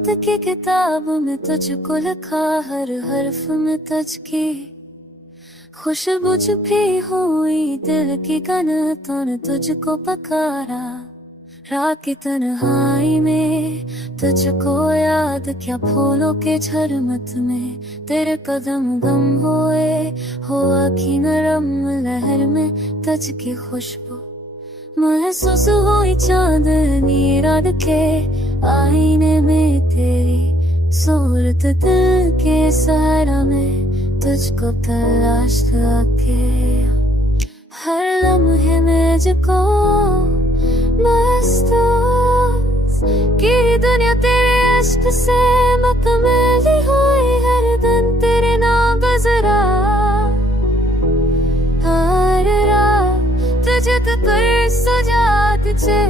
मोहब्बत की किताब में तुझको लिखा, हर हर्फ में तुझकी खुशबू छुपी हुई, दिल की गन्नतों ने तुझको पकारा। रात की तन्हाई में तुझको याद, क्या फूलों के झरमट में तेरे कदम गम हुए, हुआ की नरम लहर में तुझकी खुशबू महसूस हुई। चांदनी रात के आईने में तेरी सूरत, दिल के सहारा में तुझको तलाश के हर लम्हे में मुझको महसूस कि दुनिया तेरे इश्क से मुकम्मल हुई। हर दिन तेरे नाम गुजरा, हर रात तुझे कर सजा तुझे,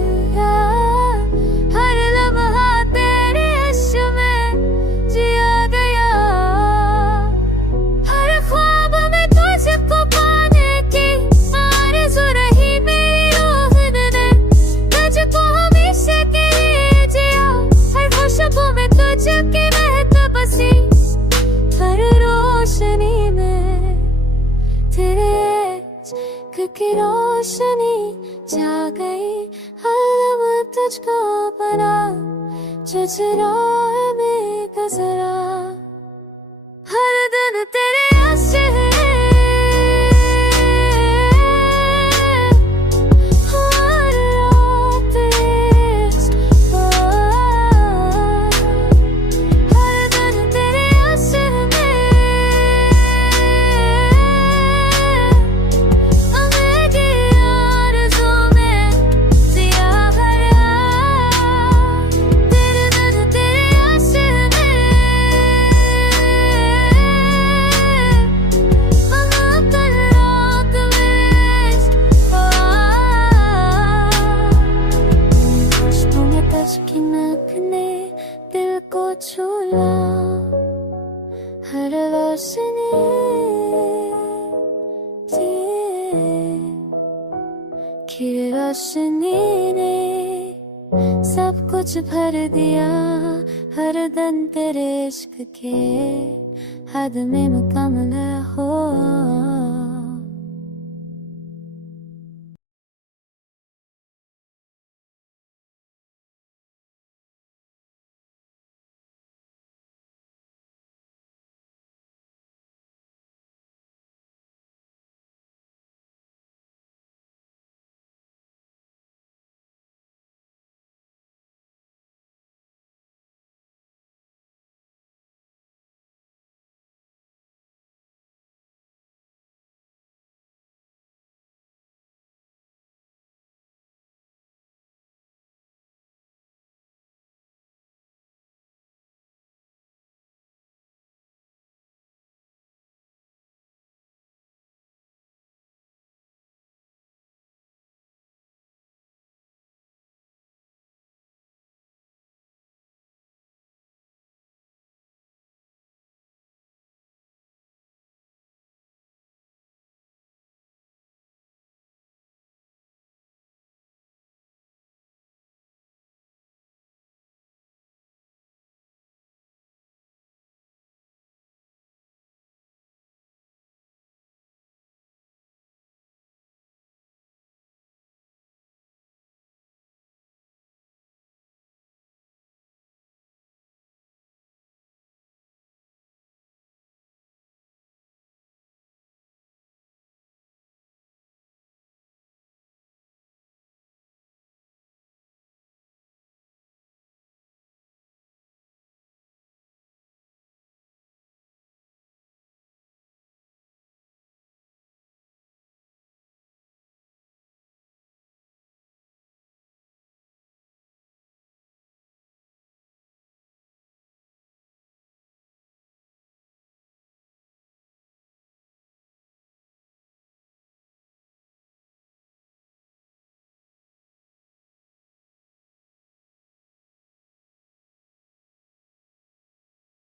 हर लम्हा तेरे इश्क में जिया गया। हर ख्वाब में तुझको पाने की आरज़ू रही मेरी रूह ने, तुझको हमेशा के लिए जिया। हर खुशबू में तुझकी महक बसी, हर रोशनी में तेरे की रोशनी जा गई। हर लम्हा तुझको बना, तुझ राह में गुजरा। हर दिन तेरे आशे दिल को छूला, हर रोशनी की रोशनी ने सब कुछ भर दिया। हर दिन तेरे इश्क के हद में मुकम्मल हो